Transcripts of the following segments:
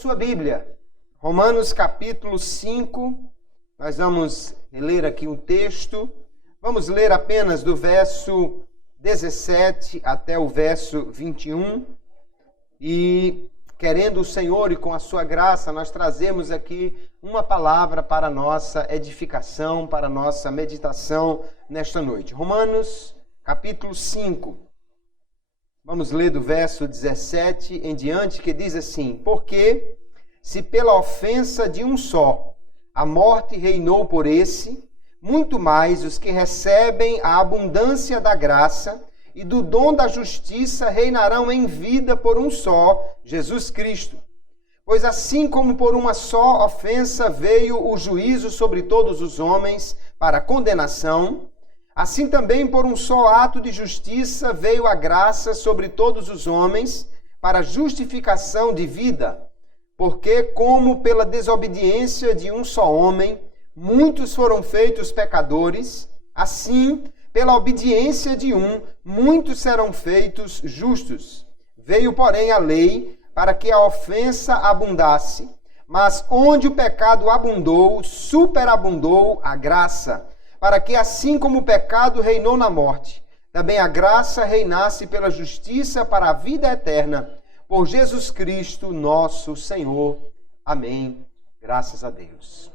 sua Bíblia. Romanos capítulo 5, nós vamos ler aqui um texto. Vamos ler apenas do verso 17 até o verso 21. E, querendo o Senhor e com a sua graça, nós trazemos aqui uma palavra para a nossa edificação, para a nossa meditação nesta noite. Romanos capítulo 5. Vamos ler do verso 17 em diante, que diz assim: Porque, se pela ofensa de um só a morte reinou por esse, muito mais os que recebem a abundância da graça e do dom da justiça reinarão em vida por um só, Jesus Cristo. Pois assim como por uma só ofensa veio o juízo sobre todos os homens para condenação, assim também por um só ato de justiça veio a graça sobre todos os homens para justificação de vida. Porque como pela desobediência de um só homem muitos foram feitos pecadores, assim, pela obediência de um, muitos serão feitos justos. Veio, porém, a lei para que a ofensa abundasse, mas onde o pecado abundou, superabundou a graça, para que assim como o pecado reinou na morte, também a graça reinasse pela justiça para a vida eterna, por Jesus Cristo, nosso Senhor. Amém. Graças a Deus.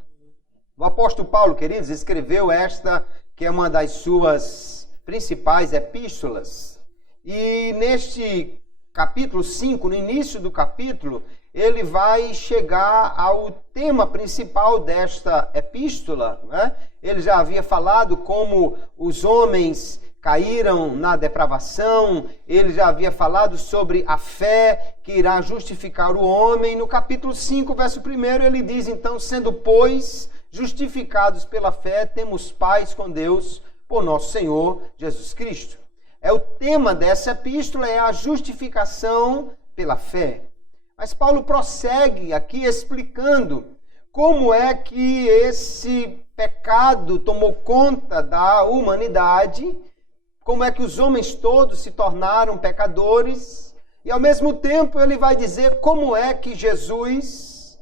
O apóstolo Paulo, queridos, escreveu esta, que é uma das suas principais epístolas. E neste capítulo 5, no início do capítulo, ele vai chegar ao tema principal desta epístola, né? Ele já havia falado como os homens caíram na depravação, ele já havia falado sobre a fé que irá justificar o homem. No capítulo 5, verso 1, ele diz, então, sendo, pois, justificados pela fé, temos paz com Deus por nosso Senhor Jesus Cristo. O tema dessa epístola é a justificação pela fé. Mas Paulo prossegue aqui explicando como é que esse pecado tomou conta da humanidade, como é que os homens todos se tornaram pecadores, e ao mesmo tempo ele vai dizer como é que Jesus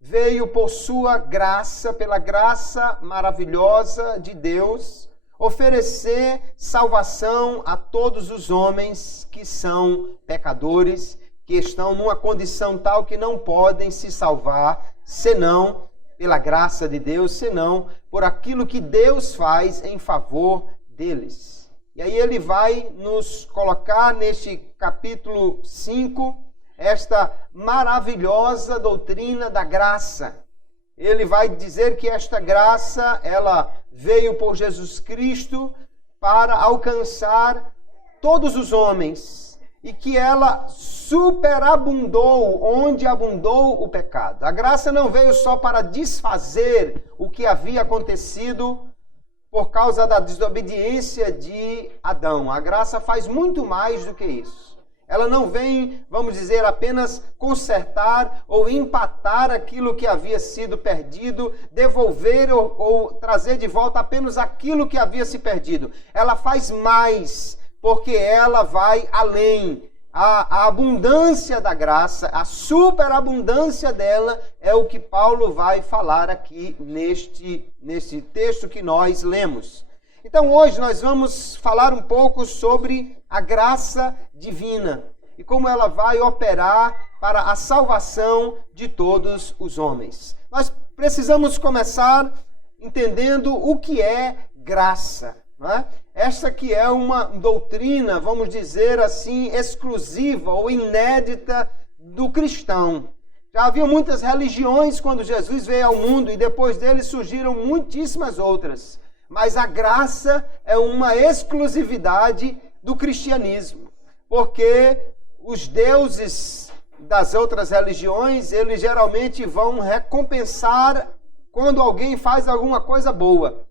veio por sua graça, pela graça maravilhosa de Deus, oferecer salvação a todos os homens que são pecadores, que estão numa condição tal que não podem se salvar, senão pela graça de Deus, senão por aquilo que Deus faz em favor deles. E aí ele vai nos colocar neste capítulo 5, esta maravilhosa doutrina da graça. Ele vai dizer que esta graça, ela veio por Jesus Cristo para alcançar todos os homens e que ela superabundou onde abundou o pecado. A graça não veio só para desfazer o que havia acontecido por causa da desobediência de Adão. A graça faz muito mais do que isso. Ela não vem, vamos dizer, apenas consertar ou empatar aquilo que havia sido perdido, devolver ou trazer de volta apenas aquilo que havia se perdido. Ela faz mais, porque ela vai além. A abundância da graça, a superabundância dela é o que Paulo vai falar aqui neste texto que nós lemos. Então hoje nós vamos falar um pouco sobre a graça divina e como ela vai operar para a salvação de todos os homens. Nós precisamos começar entendendo o que é graça, não é? Esta que é uma doutrina, vamos dizer assim, exclusiva ou inédita do cristão. Já havia muitas religiões quando Jesus veio ao mundo e depois dele surgiram muitíssimas outras. Mas a graça é uma exclusividade do cristianismo, porque os deuses das outras religiões, eles geralmente vão recompensar quando alguém faz alguma coisa boa.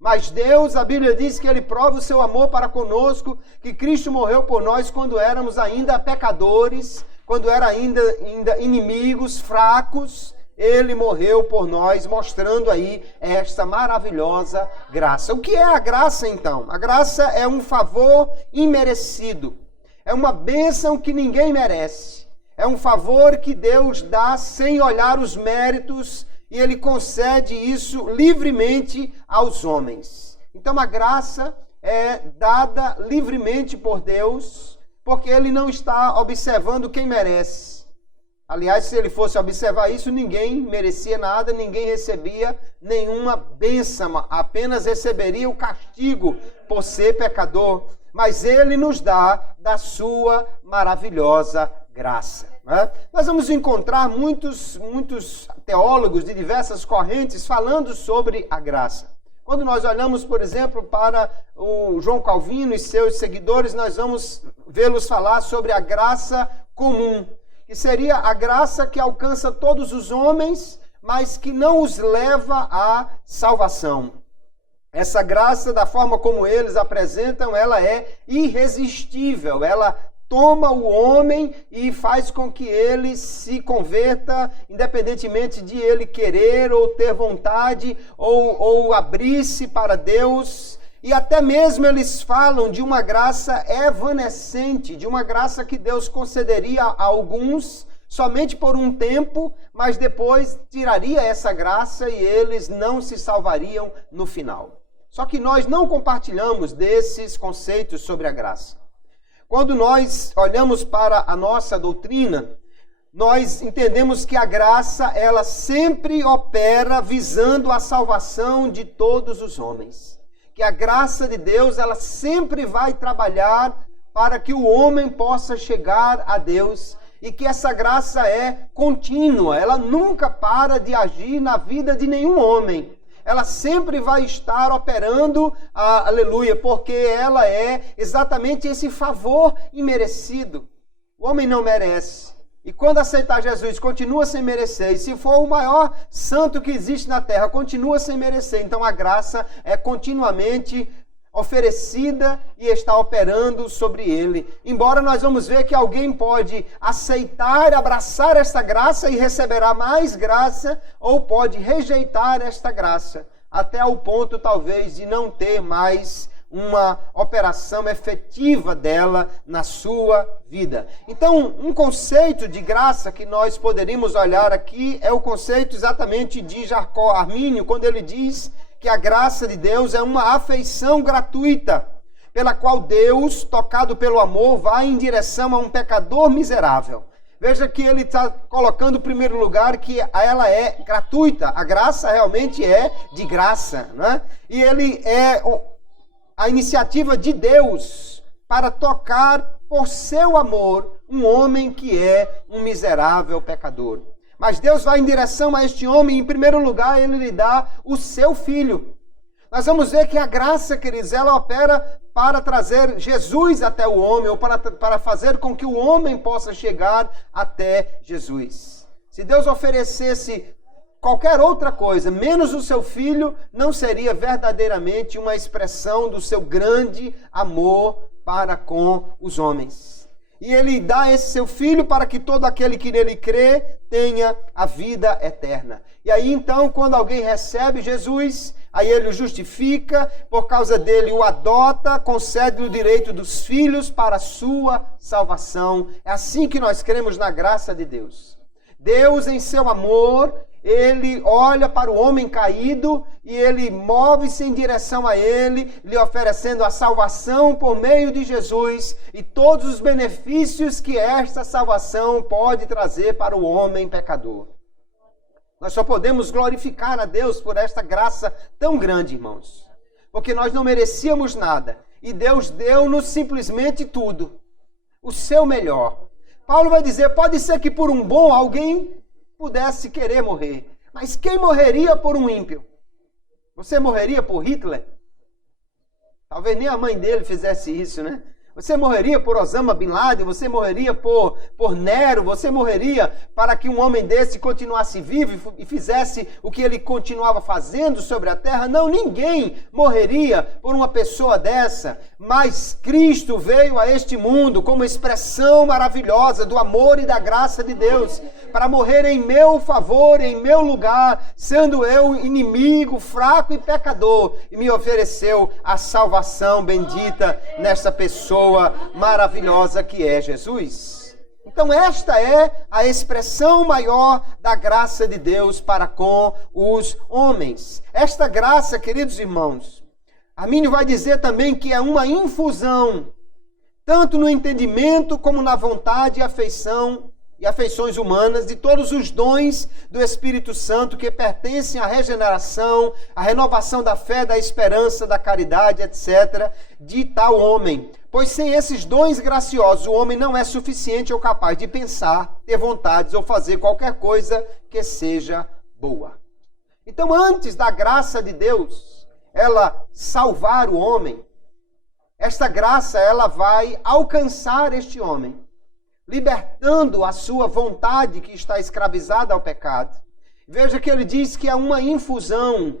Mas Deus, a Bíblia diz que Ele prova o seu amor para conosco, que Cristo morreu por nós quando éramos ainda pecadores, quando éramos ainda inimigos, fracos. Ele morreu por nós, mostrando aí esta maravilhosa graça. O que é a graça, então? A graça é um favor imerecido. É uma bênção que ninguém merece. É um favor que Deus dá sem olhar os méritos e Ele concede isso livremente aos homens. Então a graça é dada livremente por Deus, porque Ele não está observando quem merece. Aliás, se Ele fosse observar isso, ninguém merecia nada, ninguém recebia nenhuma bênção, apenas receberia o castigo por ser pecador. Mas Ele nos dá da sua maravilhosa graça. Né? Nós vamos encontrar muitos teólogos de diversas correntes falando sobre a graça. Quando nós olhamos, por exemplo, para o João Calvino e seus seguidores, nós vamos vê-los falar sobre a graça comum, que seria a graça que alcança todos os homens, mas que não os leva à salvação. Essa graça, da forma como eles apresentam, ela é irresistível, ela toma o homem e faz com que ele se converta, independentemente de ele querer ou ter vontade ou abrir-se para Deus. E até mesmo eles falam de uma graça evanescente, de uma graça que Deus concederia a alguns somente por um tempo, mas depois tiraria essa graça e eles não se salvariam no final. Só que nós não compartilhamos desses conceitos sobre a graça. Quando nós olhamos para a nossa doutrina, nós entendemos que a graça, ela sempre opera visando a salvação de todos os homens. Que a graça de Deus, ela sempre vai trabalhar para que o homem possa chegar a Deus e que essa graça é contínua, ela nunca para de agir na vida de nenhum homem. Ela sempre vai estar operando, aleluia, porque ela é exatamente esse favor imerecido. O homem não merece. E quando aceitar Jesus, continua sem merecer. E se for o maior santo que existe na terra, continua sem merecer. Então a graça é continuamente oferecida e está operando sobre ele. Embora nós vamos ver que alguém pode aceitar, abraçar esta graça e receberá mais graça, ou pode rejeitar esta graça, até ao ponto talvez de não ter mais uma operação efetiva dela na sua vida. Então, um conceito de graça que nós poderíamos olhar aqui é o conceito exatamente de Jacó Armínio, quando ele diz que a graça de Deus é uma afeição gratuita, pela qual Deus, tocado pelo amor, vai em direção a um pecador miserável. Veja que ele está colocando em primeiro lugar que ela é gratuita. A graça realmente é de graça, né? E ele é a iniciativa de Deus para tocar por seu amor um homem que é um miserável pecador. Mas Deus vai em direção a este homem e, em primeiro lugar, ele lhe dá o seu filho. Nós vamos ver que a graça, queridos, ela opera para trazer Jesus até o homem, ou para fazer com que o homem possa chegar até Jesus. Se Deus oferecesse qualquer outra coisa, menos o seu filho, não seria verdadeiramente uma expressão do seu grande amor para com os homens. E ele dá esse seu filho para que todo aquele que nele crê tenha a vida eterna. E aí então, quando alguém recebe Jesus, aí ele o justifica, por causa dele o adota, concede o direito dos filhos para a sua salvação. É assim que nós cremos na graça de Deus. Deus, em seu amor, ele olha para o homem caído e ele move-se em direção a ele, lhe oferecendo a salvação por meio de Jesus e todos os benefícios que esta salvação pode trazer para o homem pecador. Nós só podemos glorificar a Deus por esta graça tão grande, irmãos, porque nós não merecíamos nada e Deus deu-nos simplesmente tudo, o seu melhor. Paulo vai dizer, pode ser que por um bom alguém pudesse querer morrer. Mas quem morreria por um ímpio? Você morreria por Hitler? Talvez nem a mãe dele fizesse isso, né? Você morreria por Osama Bin Laden? Você morreria por Nero? Você morreria para que um homem desse continuasse vivo e fizesse o que ele continuava fazendo sobre a terra? Não, ninguém morreria por uma pessoa dessa. Mas Cristo veio a este mundo como expressão maravilhosa do amor e da graça de Deus, para morrer em meu favor, em meu lugar, sendo eu inimigo, fraco e pecador, e me ofereceu a salvação bendita nesta pessoa maravilhosa que é Jesus. Então esta é a expressão maior da graça de Deus para com os homens. Esta graça, queridos irmãos, Armínio vai dizer também que é uma infusão, tanto no entendimento como na vontade e afeições humanas, de todos os dons do Espírito Santo que pertencem à regeneração, à renovação da fé, da esperança, da caridade, etc., de tal homem. Pois sem esses dons graciosos, o homem não é suficiente ou capaz de pensar, ter vontades ou fazer qualquer coisa que seja boa. Então, antes da graça de Deus, ela salvar o homem, esta graça, ela vai alcançar este homem, libertando a sua vontade que está escravizada ao pecado. Veja que ele diz que é uma infusão,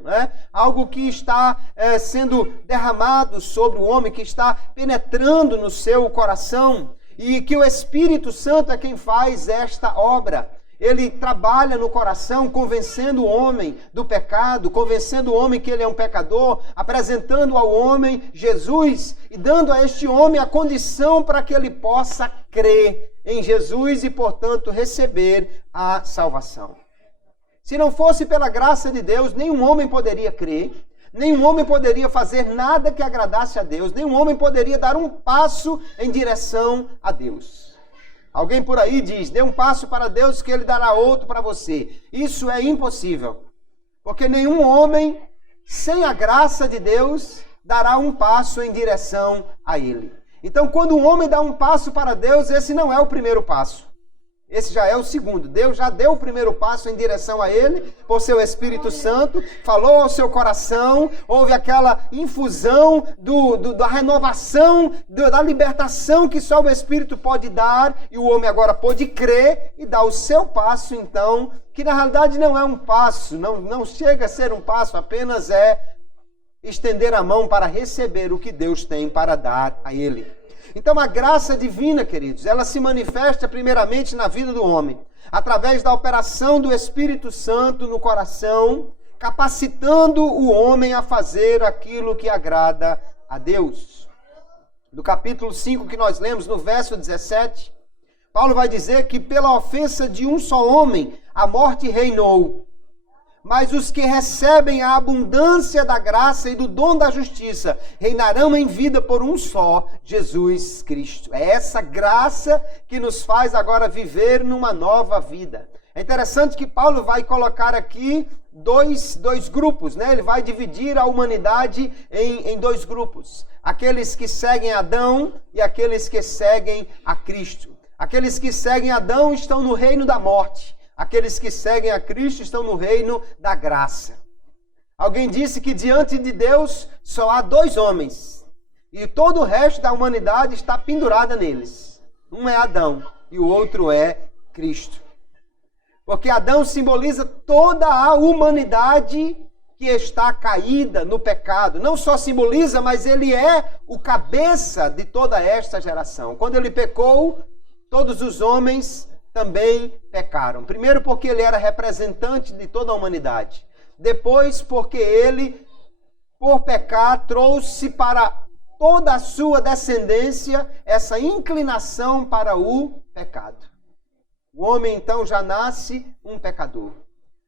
algo que está sendo derramado sobre o homem, que está penetrando no seu coração, e que o Espírito Santo é quem faz esta obra. Ele trabalha no coração, convencendo o homem do pecado, convencendo o homem que ele é um pecador, apresentando ao homem Jesus e dando a este homem a condição para que ele possa crer em Jesus e, portanto, receber a salvação. Se não fosse pela graça de Deus, nenhum homem poderia crer, nenhum homem poderia fazer nada que agradasse a Deus, nenhum homem poderia dar um passo em direção a Deus. Alguém por aí diz, dê um passo para Deus que Ele dará outro para você. Isso é impossível, porque nenhum homem, sem a graça de Deus, dará um passo em direção a Ele. Então, quando um homem dá um passo para Deus, esse não é o primeiro passo. Esse já é o segundo. Deus já deu o primeiro passo em direção a ele, por seu Espírito Santo, falou ao seu coração, houve aquela infusão da renovação, da libertação que só o Espírito pode dar, e o homem agora pode crer e dar o seu passo, então, que na realidade não é um passo, não chega a ser um passo, apenas é estender a mão para receber o que Deus tem para dar a ele. Então a graça divina, queridos, ela se manifesta primeiramente na vida do homem, através da operação do Espírito Santo no coração, capacitando o homem a fazer aquilo que agrada a Deus. Do capítulo 5 que nós lemos, no verso 17, Paulo vai dizer que pela ofensa de um só homem, a morte reinou. Mas os que recebem a abundância da graça e do dom da justiça reinarão em vida por um só, Jesus Cristo. É essa graça que nos faz agora viver numa nova vida. É interessante que Paulo vai colocar aqui dois grupos, né? Ele vai dividir a humanidade em dois grupos. Aqueles que seguem Adão e aqueles que seguem a Cristo. Aqueles que seguem Adão estão no reino da morte. Aqueles que seguem a Cristo estão no reino da graça. Alguém disse que diante de Deus só há dois homens. E todo o resto da humanidade está pendurada neles. Um é Adão e o outro é Cristo. Porque Adão simboliza toda a humanidade que está caída no pecado. Não só simboliza, mas ele é o cabeça de toda esta geração. Quando ele pecou, todos os homens também pecaram. Primeiro porque ele era representante de toda a humanidade. Depois porque ele, por pecar, trouxe para toda a sua descendência essa inclinação para o pecado. O homem então já nasce um pecador.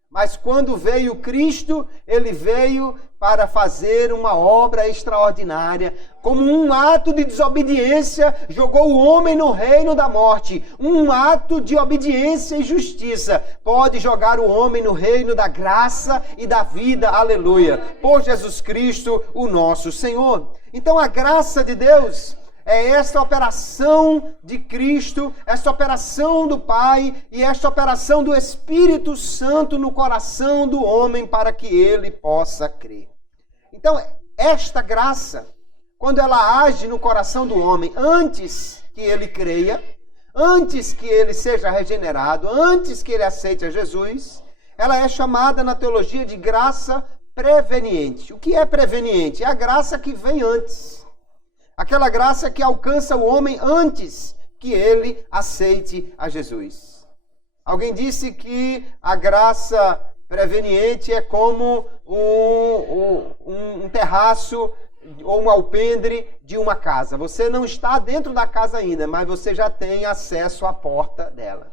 Mas quando veio Cristo, ele veio para fazer uma obra extraordinária. Como um ato de desobediência, jogou o homem no reino da morte. Um ato de obediência e justiça pode jogar o homem no reino da graça e da vida. Aleluia. Por Jesus Cristo, o nosso Senhor. Então a graça de Deus é esta operação de Cristo, esta operação do Pai e esta operação do Espírito Santo no coração do homem para que ele possa crer. Então, esta graça, quando ela age no coração do homem, antes que ele creia, antes que ele seja regenerado, antes que ele aceite a Jesus, ela é chamada na teologia de graça preveniente. O que é preveniente? É a graça que vem antes. Aquela graça que alcança o homem antes que ele aceite a Jesus. Alguém disse que a graça preveniente é como um terraço ou um alpendre de uma casa. Você não está dentro da casa ainda, mas você já tem acesso à porta dela.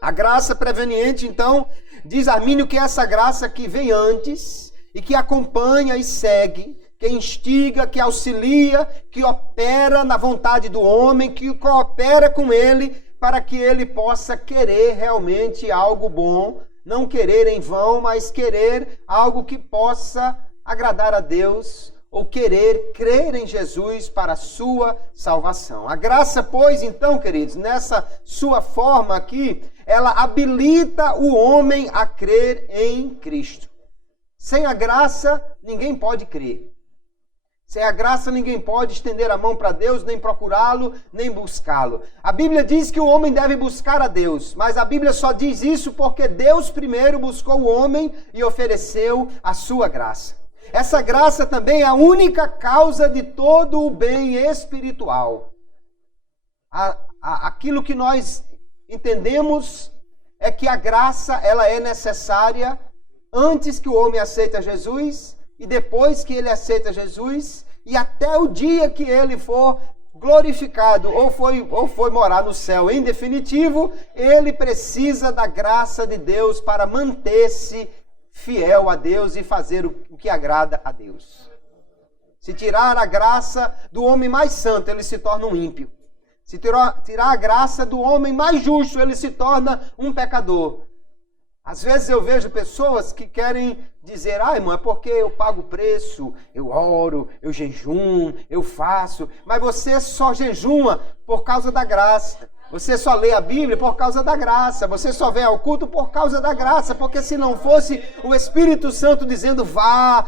A graça preveniente, então, diz Armínio que é essa graça que vem antes e que acompanha e segue, que instiga, que auxilia, que opera na vontade do homem, que coopera com ele para que ele possa querer realmente algo bom, não querer em vão, mas querer algo que possa agradar a Deus ou querer crer em Jesus para a sua salvação. A graça, pois, então, queridos, nessa sua forma aqui, ela habilita o homem a crer em Cristo. Sem a graça, ninguém pode crer. Sem a graça, ninguém pode estender a mão para Deus, nem procurá-lo, nem buscá-lo. A Bíblia diz que o homem deve buscar a Deus, mas a Bíblia só diz isso porque Deus primeiro buscou o homem e ofereceu a sua graça. Essa graça também é a única causa de todo o bem espiritual. Aquilo que nós entendemos é que a graça ela é necessária antes que o homem aceite Jesus e depois que ele aceita Jesus e até o dia que ele for glorificado ou foi morar no céu. Em definitivo, ele precisa da graça de Deus para manter-se fiel a Deus e fazer o que agrada a Deus. Se tirar a graça do homem mais santo, ele se torna um ímpio. Se tirar a graça do homem mais justo, ele se torna um pecador. Às vezes eu vejo pessoas que querem dizer, irmão, é porque eu pago o preço, eu oro, eu jejum, eu faço. Mas você só jejuma por causa da graça. Você só lê a Bíblia por causa da graça. Você só vem ao culto por causa da graça. Porque se não fosse o Espírito Santo dizendo, vá,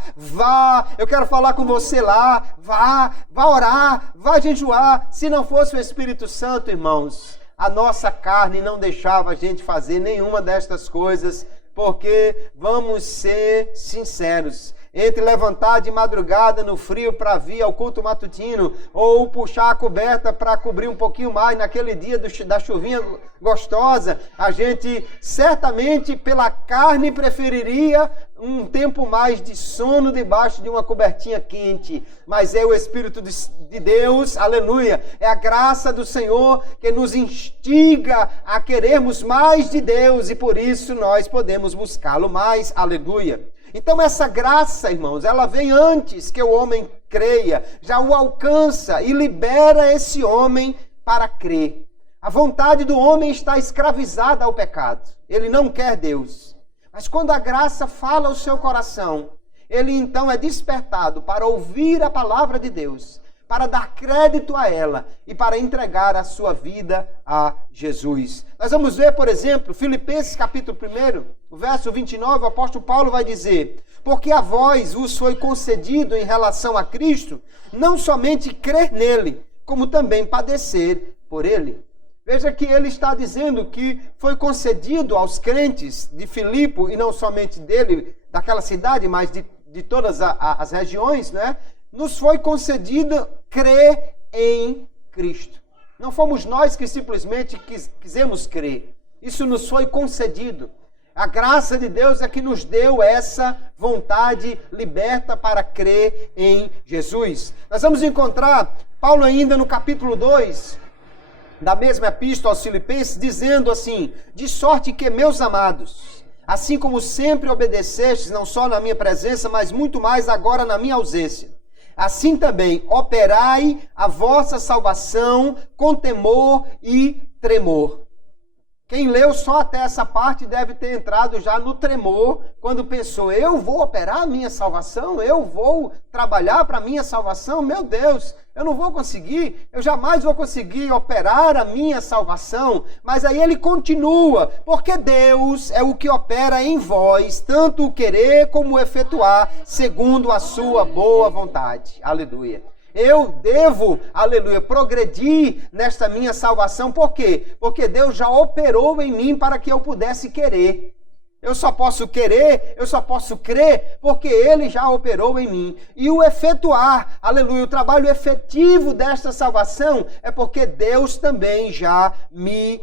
eu quero falar com você lá, vá orar, vá jejuar. Se não fosse o Espírito Santo, irmãos, a nossa carne não deixava a gente fazer nenhuma destas coisas. Porque, vamos ser sinceros, entre levantar de madrugada no frio para vir ao culto matutino, ou puxar a coberta para cobrir um pouquinho mais naquele dia da chuvinha gostosa, a gente certamente pela carne preferiria um tempo mais de sono debaixo de uma cobertinha quente. Mas é o Espírito de Deus, aleluia, é a graça do Senhor que nos instiga a querermos mais de Deus e por isso nós podemos buscá-lo mais, aleluia. Então essa graça, irmãos, ela vem antes que o homem creia, já o alcança e libera esse homem para crer. A vontade do homem está escravizada ao pecado. Ele não quer Deus. Mas quando a graça fala ao seu coração, ele então é despertado para ouvir a palavra de Deus, para dar crédito a ela e para entregar a sua vida a Jesus. Nós vamos ver, por exemplo, Filipenses capítulo 1, o verso 29, o apóstolo Paulo vai dizer, porque a vós vos foi concedido em relação a Cristo, não somente crer nele, como também padecer por ele. Veja que ele está dizendo que foi concedido aos crentes de Filipe, e não somente dele, daquela cidade, mas de todas as regiões, né? Nos foi concedido crer em Cristo. Não fomos nós que simplesmente quisemos crer. Isso nos foi concedido. A graça de Deus é que nos deu essa vontade liberta para crer em Jesus. Nós vamos encontrar Paulo ainda no capítulo 2, da mesma epístola aos Filipenses, dizendo assim, de sorte que, meus amados, assim como sempre obedecestes, não só na minha presença, mas muito mais agora na minha ausência, assim também operai a vossa salvação com temor e tremor. Quem leu só até essa parte deve ter entrado já no tremor, quando pensou, eu vou operar a minha salvação? Eu vou trabalhar para a minha salvação? Meu Deus, eu não vou conseguir, eu jamais vou conseguir operar a minha salvação. Mas aí ele continua, porque Deus é o que opera em vós, tanto o querer como o efetuar, segundo a sua boa vontade. Aleluia. Eu devo, aleluia, progredir nesta minha salvação. Por quê? Porque Deus já operou em mim para que eu pudesse querer. Eu só posso querer, eu só posso crer, porque Ele já operou em mim. E o efetuar, aleluia, o trabalho efetivo desta salvação é porque Deus também já me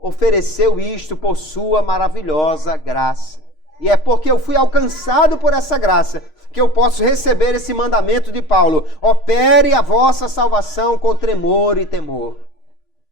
ofereceu isto por sua maravilhosa graça. E é porque eu fui alcançado por essa graça que eu posso receber esse mandamento de Paulo. Opere a vossa salvação com tremor e temor.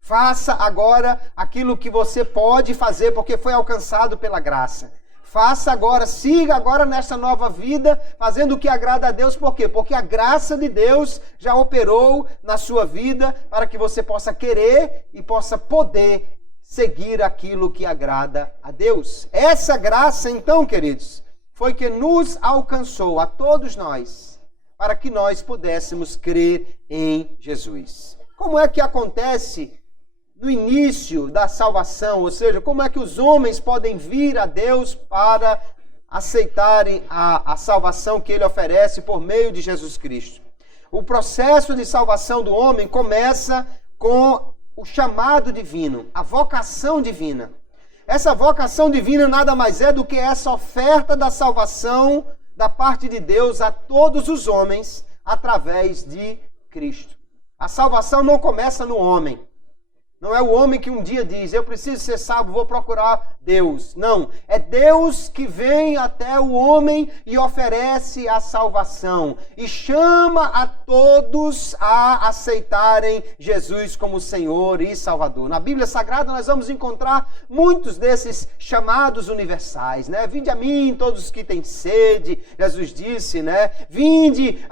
Faça agora aquilo que você pode fazer porque foi alcançado pela graça. Faça agora, siga agora nessa nova vida, fazendo o que agrada a Deus. Por quê? Porque a graça de Deus já operou na sua vida para que você possa querer e possa poder seguir aquilo que agrada a Deus. Essa graça, então, queridos, foi que nos alcançou a todos nós, para que nós pudéssemos crer em Jesus. Como é que acontece no início da salvação? Ou seja, como é que os homens podem vir a Deus para aceitarem a salvação que Ele oferece por meio de Jesus Cristo? O processo de salvação do homem começa com o chamado divino, a vocação divina. Essa vocação divina nada mais é do que essa oferta da salvação da parte de Deus a todos os homens através de Cristo. A salvação não começa no homem. Não é o homem que um dia diz, eu preciso ser salvo, vou procurar Deus. Não, é Deus que vem até o homem e oferece a salvação. E chama a todos a aceitarem Jesus como Senhor e Salvador. Na Bíblia Sagrada nós vamos encontrar muitos desses chamados universais, né? Vinde a mim todos os que têm sede, Jesus disse, né? Vinde,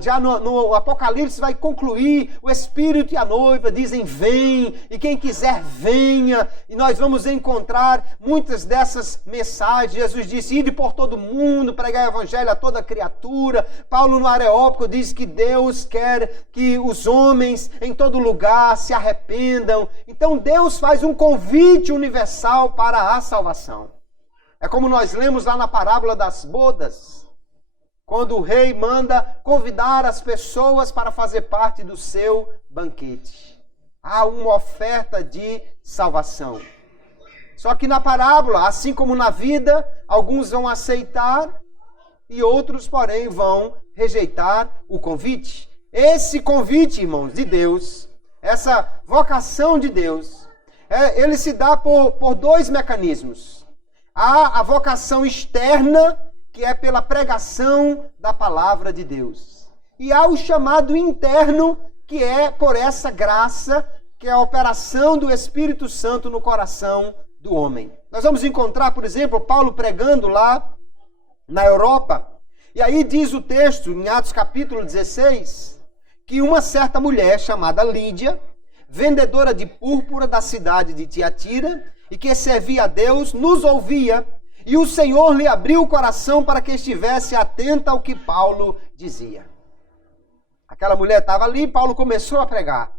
já no Apocalipse vai concluir, o Espírito e a noiva dizem, vem. E quem quiser, venha. E nós vamos encontrar muitas dessas mensagens. Jesus disse, ide por todo mundo, pregar o evangelho a toda criatura. Paulo no Areópago diz que Deus quer que os homens em todo lugar se arrependam. Então Deus faz um convite universal para a salvação. É como nós lemos lá na parábola das bodas, quando o rei manda convidar as pessoas para fazer parte do seu banquete. Há uma oferta de salvação. Só que na parábola, assim como na vida, alguns vão aceitar e outros, porém, vão rejeitar o convite. Esse convite, irmãos, de Deus, essa vocação de Deus, ele se dá por dois mecanismos. Há a vocação externa, que é pela pregação da palavra de Deus. E há o chamado interno, que é por essa graça, que é a operação do Espírito Santo no coração do homem. Nós vamos encontrar, por exemplo, Paulo pregando lá na Europa. E aí diz o texto, em Atos capítulo 16, que uma certa mulher chamada Lídia, vendedora de púrpura da cidade de Tiatira, e que servia a Deus, nos ouvia, e o Senhor lhe abriu o coração para que estivesse atenta ao que Paulo dizia. Aquela mulher estava ali e Paulo começou a pregar.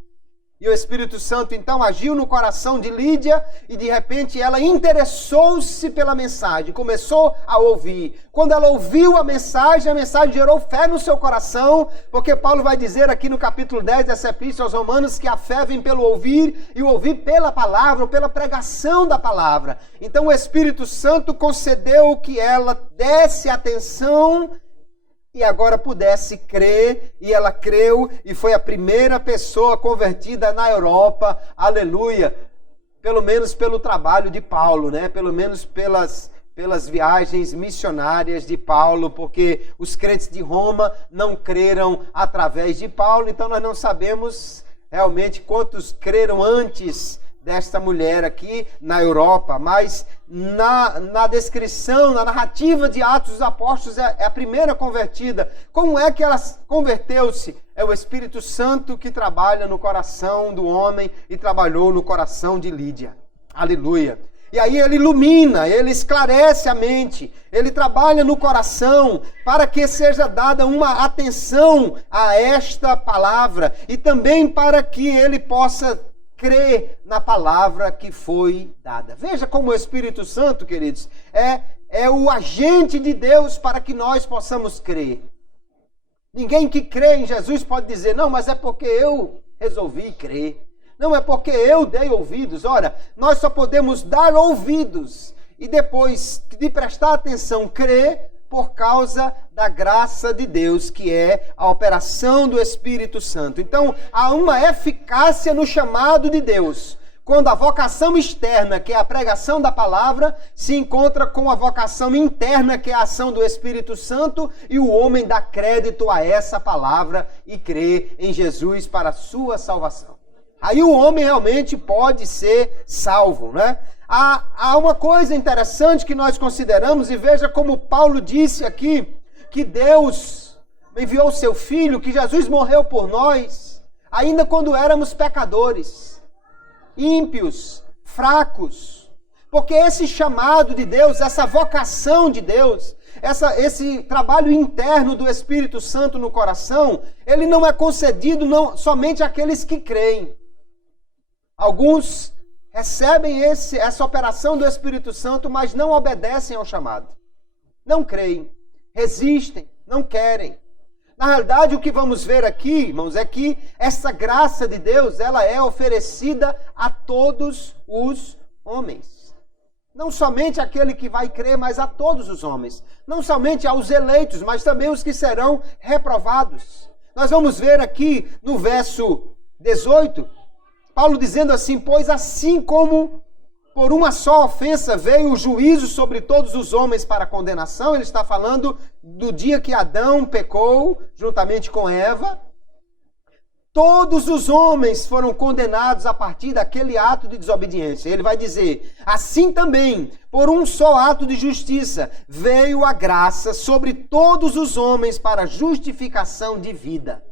E o Espírito Santo então agiu no coração de Lídia e de repente ela interessou-se pela mensagem, começou a ouvir. Quando ela ouviu a mensagem gerou fé no seu coração, porque Paulo vai dizer aqui no capítulo 10 dessa epístola aos Romanos que a fé vem pelo ouvir e o ouvir pela palavra, ou pela pregação da palavra. Então o Espírito Santo concedeu que ela desse atenção e agora pudesse crer, e ela creu, e foi a primeira pessoa convertida na Europa, aleluia, pelo menos pelo trabalho de Paulo, né? Pelo menos pelas viagens missionárias de Paulo, porque os crentes de Roma não creram através de Paulo, então nós não sabemos realmente quantos creram antes desta mulher aqui na Europa, mas na descrição, na narrativa de Atos dos Apóstolos é a primeira convertida. Como é que ela converteu-se? É o Espírito Santo que trabalha no coração do homem e trabalhou no coração de Lídia. Aleluia! E aí ele ilumina, ele esclarece a mente, ele trabalha no coração para que seja dada uma atenção a esta palavra e também para que ele possa crer na palavra que foi dada. Veja como o Espírito Santo, queridos, é o agente de Deus para que nós possamos crer. Ninguém que crê em Jesus pode dizer, não, mas é porque eu resolvi crer. Não, é porque eu dei ouvidos. Ora, nós só podemos dar ouvidos e depois de prestar atenção, crer por causa da graça de Deus, que é a operação do Espírito Santo. Então, há uma eficácia no chamado de Deus. quando a vocação externa, que é a pregação da palavra, se encontra com a vocação interna, que é a ação do Espírito Santo, e o homem dá crédito a essa palavra e crê em Jesus para a sua salvação. Aí o homem realmente pode ser salvo, né? Há uma coisa interessante que nós consideramos, e veja como Paulo disse aqui, que Deus enviou o seu Filho, que Jesus morreu por nós, ainda quando éramos pecadores, ímpios, fracos. Porque esse chamado de Deus, essa vocação de Deus, esse trabalho interno do Espírito Santo no coração, ele não é concedido somente àqueles que creem. Alguns recebem essa operação do Espírito Santo, mas não obedecem ao chamado. Não creem, resistem, não querem. Na realidade, o que vamos ver aqui, irmãos, é que essa graça de Deus, ela é oferecida a todos os homens. Não somente aquele que vai crer, mas a todos os homens. Não somente aos eleitos, mas também os que serão reprovados. Nós vamos ver aqui no verso 18, Paulo dizendo assim: pois assim como por uma só ofensa veio o juízo sobre todos os homens para condenação. Ele está falando do dia que Adão pecou, juntamente com Eva. Todos os homens foram condenados a partir daquele ato de desobediência. Ele vai dizer, assim também, por um só ato de justiça, veio a graça sobre todos os homens para justificação de vida.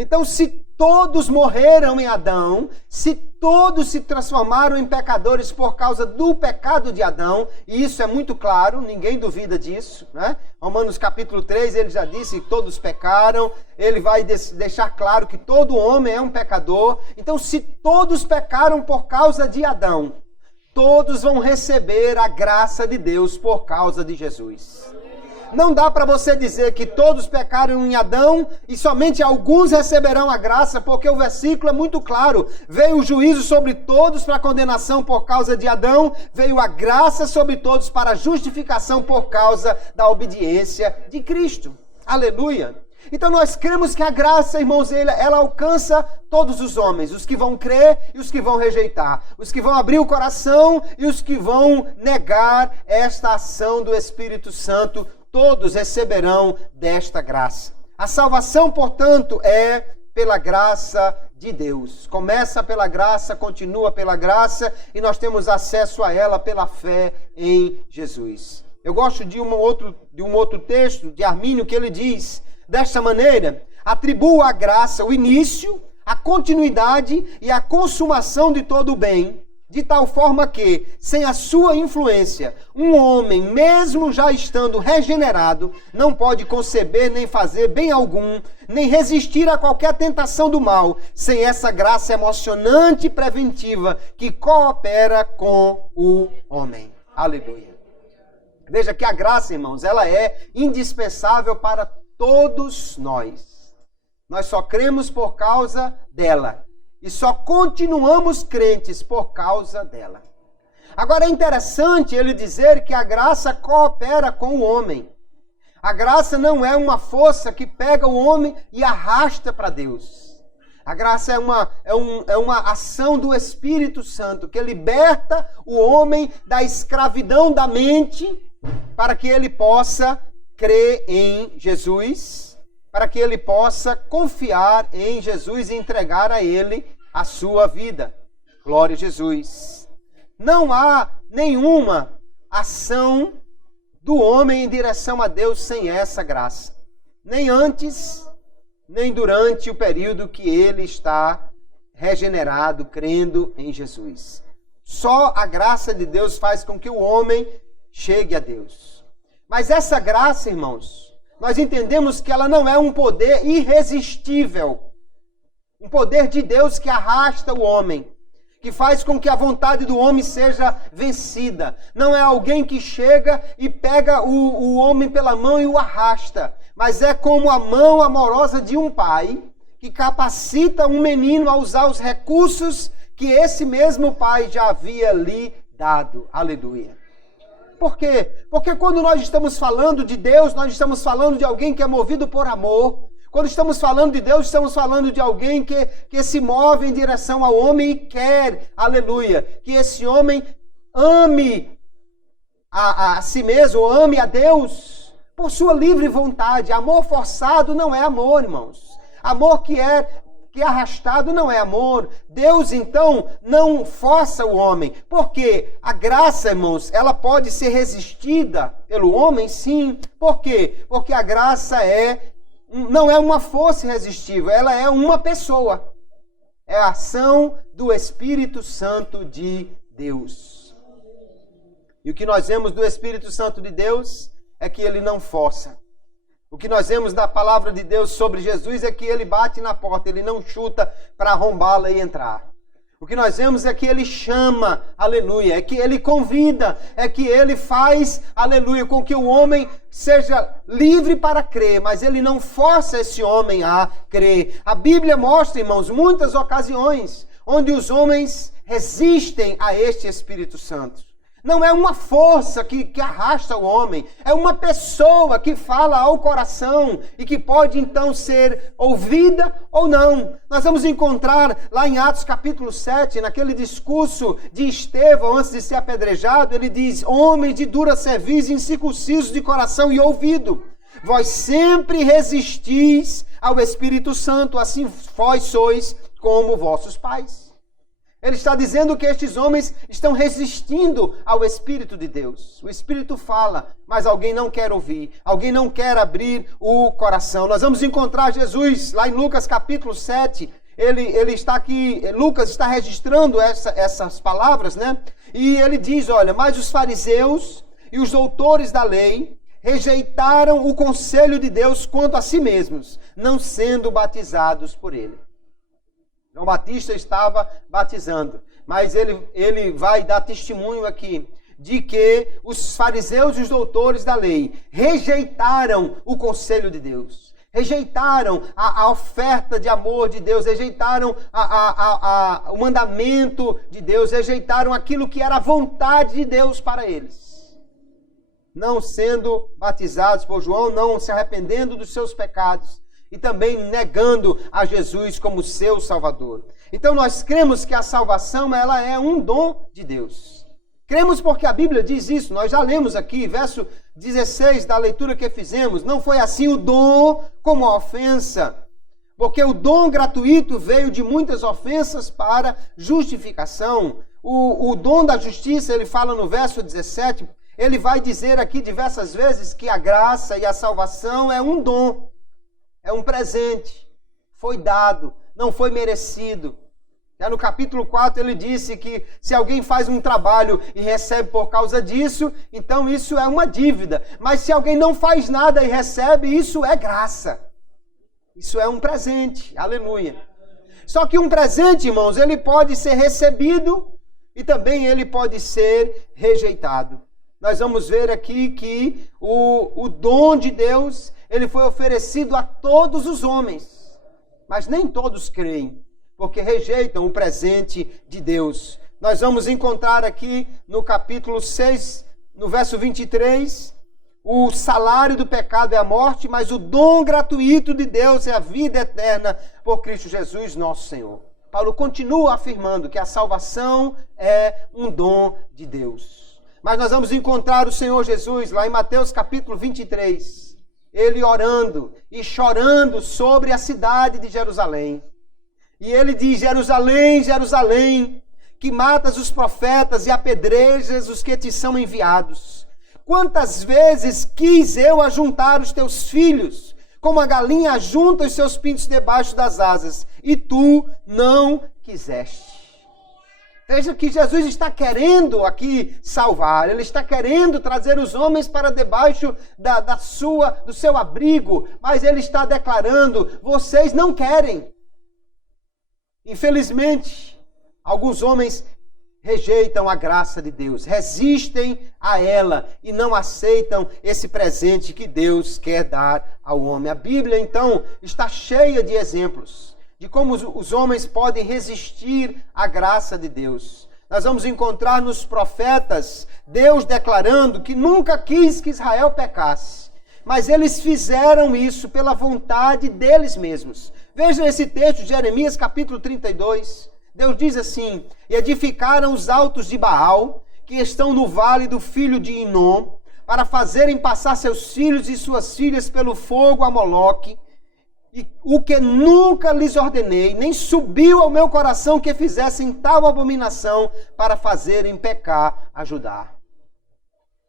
Então, se todos morreram em Adão, se todos se transformaram em pecadores por causa do pecado de Adão, e isso é muito claro, ninguém duvida disso, né? Romanos capítulo 3, ele já disse que todos pecaram, ele vai deixar claro que todo homem é um pecador. Então, se todos pecaram por causa de Adão, todos vão receber a graça de Deus por causa de Jesus. Não dá para você dizer que todos pecaram em Adão e somente alguns receberão a graça, porque o versículo é muito claro. Veio o juízo sobre todos para condenação por causa de Adão, veio a graça sobre todos para justificação por causa da obediência de Cristo. Aleluia! Então nós cremos que a graça, irmãos, ela alcança todos os homens, os que vão crer e os que vão rejeitar, os que vão abrir o coração e os que vão negar esta ação do Espírito Santo. Todos receberão desta graça. A salvação, portanto, é pela graça de Deus. Começa pela graça, continua pela graça e nós temos acesso a ela pela fé em Jesus. Eu gosto de um outro texto de Armínio que ele diz, desta maneira, atribua à graça o início, a continuidade e a consumação de todo o bem, de tal forma que, sem a sua influência, um homem, mesmo já estando regenerado, não pode conceber nem fazer bem algum, nem resistir a qualquer tentação do mal, sem essa graça emocionante e preventiva que coopera com o homem. Aleluia. Veja que a graça, irmãos, ela é indispensável para todos nós. Nós só cremos por causa dela. E só continuamos crentes por causa dela. Agora é interessante ele dizer que a graça coopera com o homem. A graça não é uma força que pega o homem e arrasta para Deus. A graça é uma ação do Espírito Santo que liberta o homem da escravidão da mente para que ele possa crer em Jesus, para que ele possa confiar em Jesus e entregar a ele a sua vida. Glória a Jesus. Não há nenhuma ação do homem em direção a Deus sem essa graça. Nem antes, nem durante o período que ele está regenerado, crendo em Jesus. Só a graça de Deus faz com que o homem chegue a Deus. Mas essa graça, irmãos, nós entendemos que ela não é um poder irresistível. Um poder de Deus que arrasta o homem, que faz com que a vontade do homem seja vencida. Não é alguém que chega e pega o homem pela mão e o arrasta, mas é como a mão amorosa de um pai que capacita um menino a usar os recursos que esse mesmo pai já havia lhe dado. Aleluia. Por quê? Porque quando nós estamos falando de Deus, nós estamos falando de alguém que é movido por amor. Quando estamos falando de Deus, estamos falando de alguém que se move em direção ao homem e quer, aleluia, que esse homem ame a si mesmo, ou ame a Deus por sua livre vontade. Amor forçado não é amor, irmãos. Amor que é arrastado não é amor. Deus, então, não força o homem. Porque a graça, irmãos, ela pode ser resistida pelo homem, sim. Por quê? Porque a graça não é uma força irresistível, ela é uma pessoa. É a ação do Espírito Santo de Deus. E o que nós vemos do Espírito Santo de Deus é que ele não força. O que nós vemos da palavra de Deus sobre Jesus é que ele bate na porta, ele não chuta para arrombá-la e entrar. O que nós vemos é que ele chama, aleluia, é que ele convida, é que ele faz, aleluia, com que o homem seja livre para crer, mas ele não força esse homem a crer. A Bíblia mostra, irmãos, muitas ocasiões onde os homens resistem a este Espírito Santo. Não é uma força que arrasta o homem, é uma pessoa que fala ao coração e que pode então ser ouvida ou não. Nós vamos encontrar lá em Atos capítulo 7, naquele discurso de Estevão antes de ser apedrejado, ele diz: homens de dura cerviz, incircuncisos de coração e ouvido, vós sempre resistis ao Espírito Santo, assim vós sois como vossos pais. Ele está dizendo que estes homens estão resistindo ao Espírito de Deus. O Espírito fala, mas alguém não quer ouvir, alguém não quer abrir o coração. Nós vamos encontrar Jesus lá em Lucas capítulo 7. Ele está aqui, Lucas está registrando essas palavras, né? E ele diz, olha, mas os fariseus e os doutores da lei rejeitaram o conselho de Deus quanto a si mesmos, não sendo batizados por ele. João Batista estava batizando, mas ele vai dar testemunho aqui de que os fariseus e os doutores da lei rejeitaram o conselho de Deus, rejeitaram a oferta de amor de Deus, rejeitaram o mandamento de Deus, rejeitaram aquilo que era a vontade de Deus para eles. Não sendo batizados por João, não se arrependendo dos seus pecados, e também negando a Jesus como seu Salvador. Então nós cremos que a salvação ela é um dom de Deus. Cremos porque a Bíblia diz isso. Nós já lemos aqui, verso 16 da leitura que fizemos. Não foi assim o dom como a ofensa. Porque o dom gratuito veio de muitas ofensas para justificação. O dom da justiça, ele fala no verso 17, ele vai dizer aqui diversas vezes que a graça e a salvação é um dom. É um presente, foi dado, não foi merecido. Já no capítulo 4 ele disse que se alguém faz um trabalho e recebe por causa disso, então isso é uma dívida. Mas se alguém não faz nada e recebe, isso é graça. Isso é um presente, aleluia. Só que um presente, irmãos, ele pode ser recebido e também ele pode ser rejeitado. Nós vamos ver aqui que o dom de Deus, ele foi oferecido a todos os homens, mas nem todos creem, porque rejeitam o presente de Deus. Nós vamos encontrar aqui no capítulo 6, no verso 23, o salário do pecado é a morte, mas o dom gratuito de Deus é a vida eterna por Cristo Jesus, nosso Senhor. Paulo continua afirmando que a salvação é um dom de Deus. Mas nós vamos encontrar o Senhor Jesus lá em Mateus capítulo 23, ele orando e chorando sobre a cidade de Jerusalém. E ele diz: Jerusalém, Jerusalém, que matas os profetas e apedrejas os que te são enviados. Quantas vezes quis eu ajuntar os teus filhos, como a galinha ajunta os seus pintos debaixo das asas, e tu não quiseste. Veja que Jesus está querendo aqui salvar, ele está querendo trazer os homens para debaixo do seu abrigo, mas ele está declarando: vocês não querem. Infelizmente, alguns homens rejeitam a graça de Deus, resistem a ela e não aceitam esse presente que Deus quer dar ao homem. A Bíblia, então, está cheia de exemplos de como os homens podem resistir à graça de Deus. Nós vamos encontrar nos profetas Deus declarando que nunca quis que Israel pecasse, mas eles fizeram isso pela vontade deles mesmos. Veja esse texto de Jeremias capítulo 32. Deus diz assim: e edificaram os altos de Baal, que estão no vale do filho de Inom, para fazerem passar seus filhos e suas filhas pelo fogo a Moloque, e o que nunca lhes ordenei, nem subiu ao meu coração que fizessem tal abominação para fazerem pecar a Judá.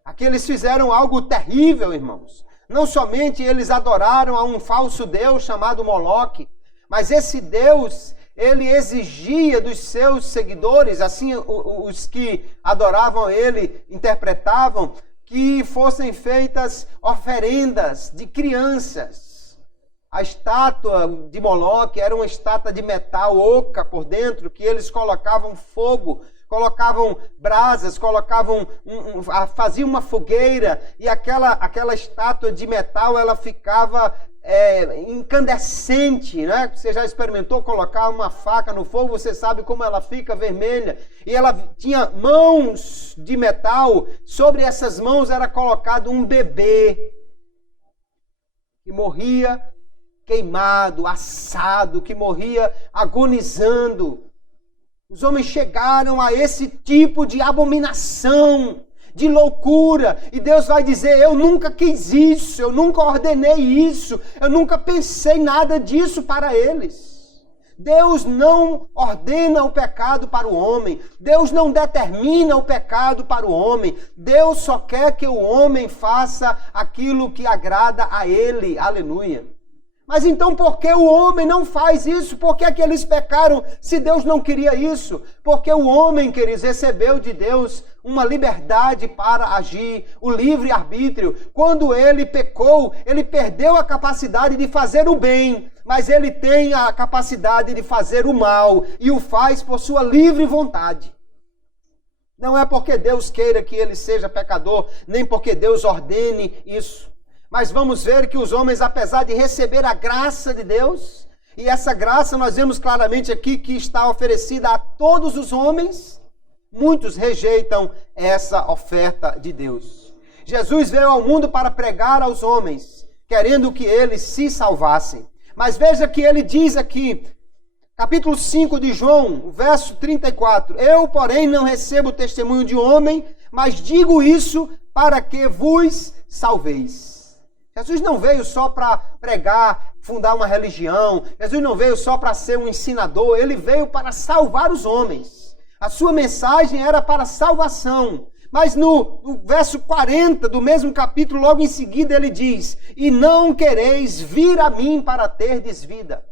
Aqui eles fizeram algo terrível, irmãos. Não somente eles adoraram a um falso deus chamado Moloque, mas esse deus, ele exigia dos seus seguidores, assim os que adoravam ele interpretavam, que fossem feitas oferendas de crianças. A estátua de Moloque era uma estátua de metal oca por dentro, que eles colocavam fogo, colocavam brasas, faziam uma fogueira, e aquela estátua de metal, ela ficava incandescente, né? Você já experimentou colocar uma faca no fogo, você sabe como ela fica vermelha. E ela tinha mãos de metal, sobre essas mãos era colocado um bebê, que morria queimado, assado, que morria agonizando. Os homens chegaram a esse tipo de abominação, de loucura. E Deus vai dizer: eu nunca quis isso, eu nunca ordenei isso, eu nunca pensei nada disso para eles. Deus não ordena o pecado para o homem. Deus não determina o pecado para o homem. Deus só quer que o homem faça aquilo que agrada a ele. Aleluia. Mas então por que o homem não faz isso? Por que é que eles pecaram se Deus não queria isso? Porque o homem, queridos, recebeu de Deus uma liberdade para agir, o livre-arbítrio. Quando ele pecou, ele perdeu a capacidade de fazer o bem, mas ele tem a capacidade de fazer o mal e o faz por sua livre vontade. Não é porque Deus queira que ele seja pecador, nem porque Deus ordene isso. Mas vamos ver que os homens, apesar de receber a graça de Deus, e essa graça nós vemos claramente aqui que está oferecida a todos os homens, muitos rejeitam essa oferta de Deus. Jesus veio ao mundo para pregar aos homens, querendo que eles se salvassem. Mas veja que ele diz aqui, capítulo 5 de João, verso 34, eu, porém, não recebo testemunho de homem, mas digo isso para que vos salveis. Jesus não veio só para pregar, fundar uma religião. Jesus não veio só para ser um ensinador. Ele veio para salvar os homens. A sua mensagem era para salvação. Mas no verso 40 do mesmo capítulo, logo em seguida, ele diz: e não quereis vir a mim para terdes vida.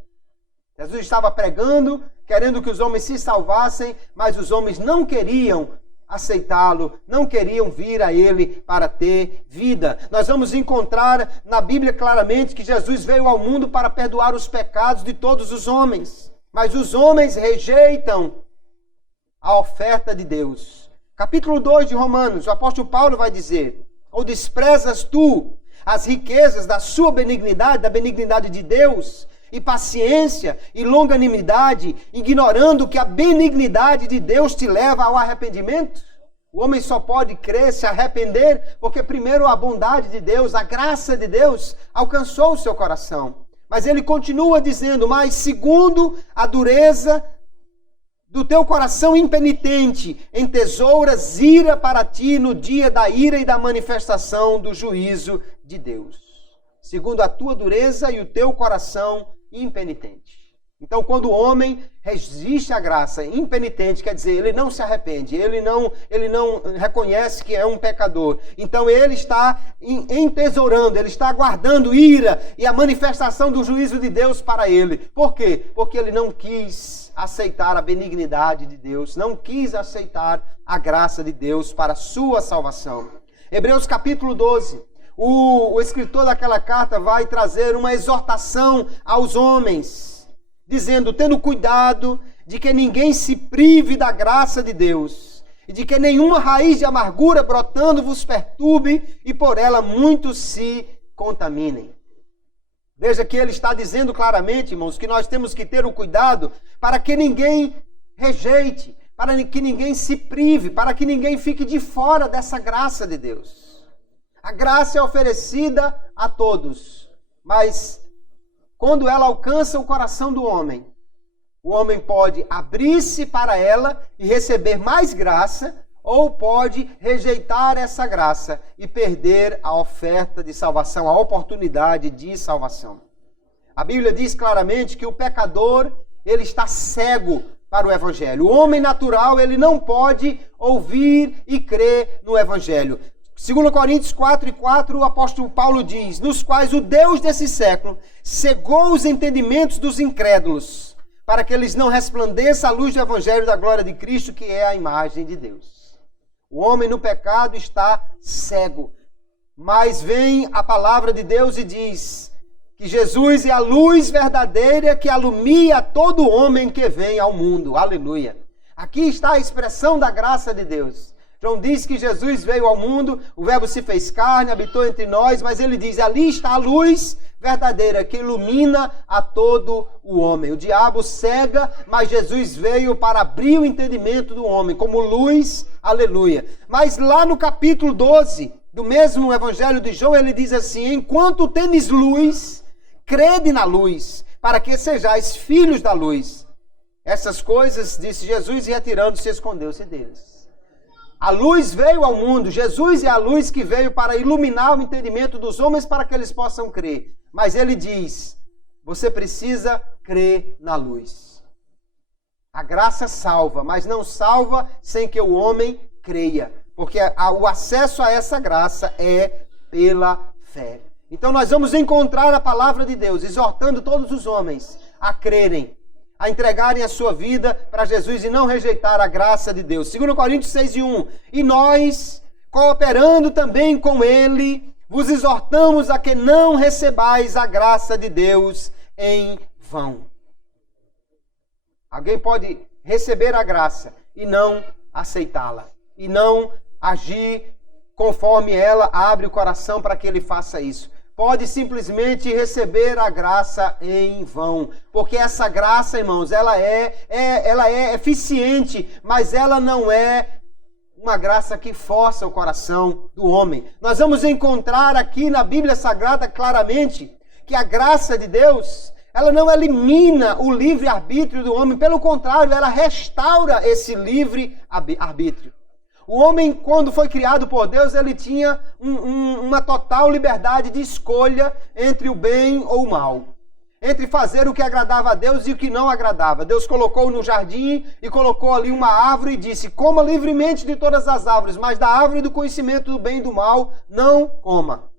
Jesus estava pregando, querendo que os homens se salvassem, mas os homens não queriam aceitá-lo, não queriam vir a ele para ter vida. Nós vamos encontrar na Bíblia claramente que Jesus veio ao mundo para perdoar os pecados de todos os homens, mas os homens rejeitam a oferta de Deus. Capítulo 2 de Romanos, o apóstolo Paulo vai dizer: ou desprezas tu as riquezas da sua benignidade, da benignidade de Deus, e paciência e longanimidade, ignorando que a benignidade de Deus te leva ao arrependimento? O homem só pode crer, se arrepender, porque primeiro a bondade de Deus, a graça de Deus alcançou o seu coração. Mas ele continua dizendo: mas segundo a dureza do teu coração impenitente, entesouras ira para ti no dia da ira e da manifestação do juízo de Deus. Segundo a tua dureza e o teu coração impenitente. Então, quando o homem resiste à graça, impenitente, quer dizer, ele não se arrepende, ele não reconhece que é um pecador. Então, ele está entesourando, ele está guardando ira e a manifestação do juízo de Deus para ele. Por quê? Porque ele não quis aceitar a benignidade de Deus, não quis aceitar a graça de Deus para a sua salvação. Hebreus capítulo 12. O escritor daquela carta vai trazer uma exortação aos homens, dizendo: tendo cuidado de que ninguém se prive da graça de Deus, e de que nenhuma raiz de amargura brotando vos perturbe, e por ela muitos se contaminem. Veja que ele está dizendo claramente, irmãos, que nós temos que ter o cuidado para que ninguém rejeite, para que ninguém se prive, para que ninguém fique de fora dessa graça de Deus. A graça é oferecida a todos, mas quando ela alcança o coração do homem, o homem pode abrir-se para ela e receber mais graça, ou pode rejeitar essa graça e perder a oferta de salvação, a oportunidade de salvação. A Bíblia diz claramente que o pecador, ele está cego para o Evangelho. O homem natural, ele não pode ouvir e crer no Evangelho. 2 Coríntios 4:4, o apóstolo Paulo diz, nos quais o Deus desse século cegou os entendimentos dos incrédulos, para que eles não resplandeça a luz do Evangelho da glória de Cristo, que é a imagem de Deus. O homem no pecado está cego. Mas vem a palavra de Deus e diz que Jesus é a luz verdadeira que alumia todo homem que vem ao mundo. Aleluia. Aqui está a expressão da graça de Deus. João diz que Jesus veio ao mundo, o Verbo se fez carne, habitou entre nós, mas ele diz, ali está a luz verdadeira que ilumina a todo o homem. O diabo cega, mas Jesus veio para abrir o entendimento do homem, como luz, aleluia. Mas lá no capítulo 12, do mesmo Evangelho de João, ele diz assim, enquanto tendes luz, crede na luz, para que sejais filhos da luz. Essas coisas, disse Jesus, e retirando-se, escondeu-se deles. A luz veio ao mundo, Jesus é a luz que veio para iluminar o entendimento dos homens para que eles possam crer. Mas ele diz, você precisa crer na luz. A graça salva, mas não salva sem que o homem creia. Porque o acesso a essa graça é pela fé. Então nós vamos encontrar a palavra de Deus, exortando todos os homens a crerem, a entregarem a sua vida para Jesus e não rejeitar a graça de Deus. 2 Coríntios 6:1. E nós, cooperando também com ele, vos exortamos a que não recebais a graça de Deus em vão. Alguém pode receber a graça e não aceitá-la, e não agir conforme ela abre o coração para que ele faça isso. Pode simplesmente receber a graça em vão. Porque essa graça, irmãos, ela é eficiente, mas ela não é uma graça que força o coração do homem. Nós vamos encontrar aqui na Bíblia Sagrada claramente que a graça de Deus, ela não elimina o livre-arbítrio do homem. Pelo contrário, ela restaura esse livre-arbítrio. O homem, quando foi criado por Deus, ele tinha uma total liberdade de escolha entre o bem ou o mal. Entre fazer o que agradava a Deus e o que não agradava. Deus colocou no jardim e colocou ali uma árvore e disse, coma livremente de todas as árvores, mas da árvore do conhecimento do bem e do mal, não coma.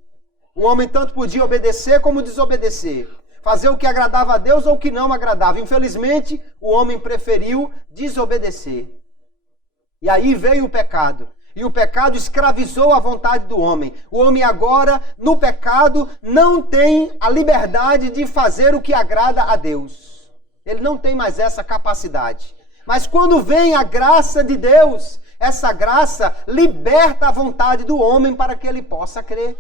O homem tanto podia obedecer como desobedecer. Fazer o que agradava a Deus ou o que não agradava. Infelizmente, o homem preferiu desobedecer. E aí veio o pecado. E o pecado escravizou a vontade do homem. O homem agora, no pecado, não tem a liberdade de fazer o que agrada a Deus. Ele não tem mais essa capacidade. Mas quando vem a graça de Deus, essa graça liberta a vontade do homem para que ele possa crer.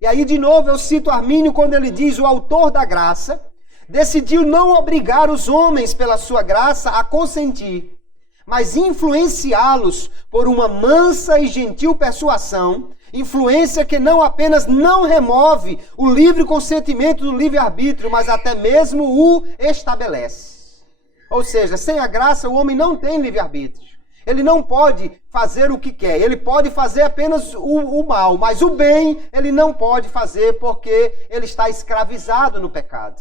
E aí, de novo, eu cito Armínio quando ele diz, o autor da graça decidiu não obrigar os homens pela sua graça a consentir, mas influenciá-los por uma mansa e gentil persuasão, influência que não apenas não remove o livre consentimento do livre-arbítrio, mas até mesmo o estabelece. Ou seja, sem a graça o homem não tem livre-arbítrio. Ele não pode fazer o que quer, ele pode fazer apenas o mal, mas o bem ele não pode fazer porque ele está escravizado no pecado.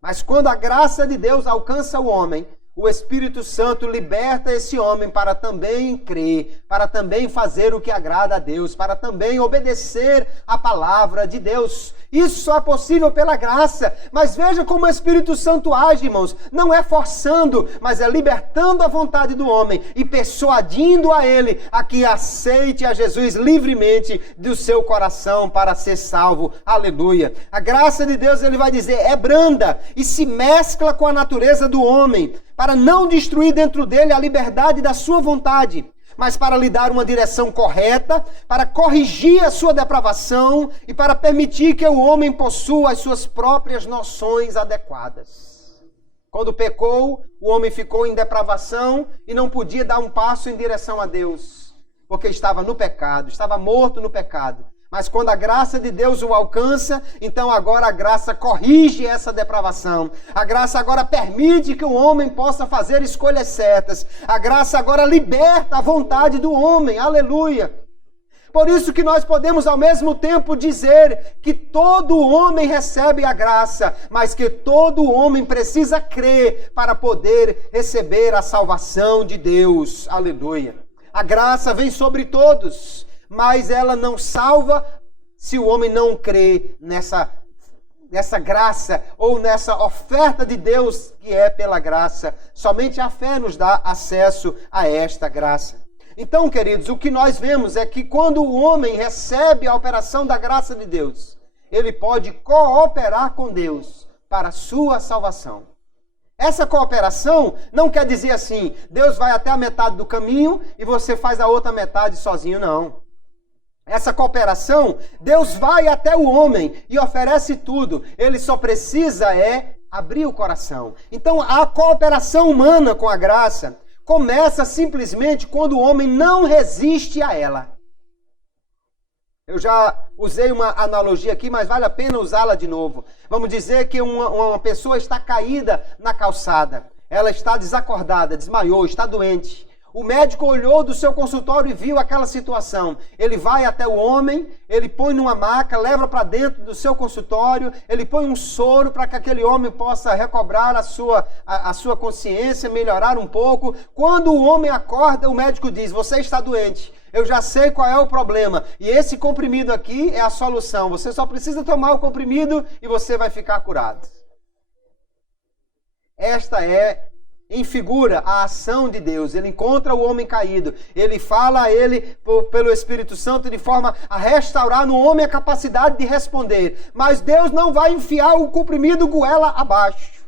Mas quando a graça de Deus alcança o homem, o Espírito Santo liberta esse homem para também crer, para também fazer o que agrada a Deus, para também obedecer a palavra de Deus. Isso só é possível pela graça. Mas veja como o Espírito Santo age, irmãos. Não é forçando, mas é libertando a vontade do homem e persuadindo a ele a que aceite a Jesus livremente do seu coração para ser salvo. Aleluia. A graça de Deus, ele vai dizer, é branda e se mescla com a natureza do homem, para não destruir dentro dele a liberdade da sua vontade, mas para lhe dar uma direção correta, para corrigir a sua depravação e para permitir que o homem possua as suas próprias noções adequadas. Quando pecou, o homem ficou em depravação e não podia dar um passo em direção a Deus, porque estava no pecado, estava morto no pecado. Mas quando a graça de Deus o alcança, então agora a graça corrige essa depravação. A graça agora permite que o homem possa fazer escolhas certas. A graça agora liberta a vontade do homem. Aleluia! Por isso que nós podemos ao mesmo tempo dizer que todo homem recebe a graça, mas que todo homem precisa crer para poder receber a salvação de Deus. Aleluia! A graça vem sobre todos, mas ela não salva se o homem não crê nessa graça ou nessa oferta de Deus que é pela graça. Somente a fé nos dá acesso a esta graça. Então, queridos, o que nós vemos é que quando o homem recebe a operação da graça de Deus, ele pode cooperar com Deus para a sua salvação. Essa cooperação não quer dizer assim, Deus vai até a metade do caminho e você faz a outra metade sozinho, não. Essa cooperação, Deus vai até o homem e oferece tudo. Ele só precisa abrir o coração. Então, a cooperação humana com a graça começa simplesmente quando o homem não resiste a ela. Eu já usei uma analogia aqui, mas vale a pena usá-la de novo. Vamos dizer que uma pessoa está caída na calçada. Ela está desacordada, desmaiou, está doente. O médico olhou do seu consultório e viu aquela situação. Ele vai até o homem, ele põe numa maca, leva para dentro do seu consultório, ele põe um soro para que aquele homem possa recobrar a sua consciência, melhorar um pouco. Quando o homem acorda, o médico diz, você está doente. Eu já sei qual é o problema. E esse comprimido aqui é a solução. Você só precisa tomar o comprimido e você vai ficar curado. Esta é, em figura, a ação de Deus. Ele encontra o homem caído. Ele fala a ele pelo Espírito Santo de forma a restaurar no homem a capacidade de responder. Mas Deus não vai enfiar o comprimido goela abaixo.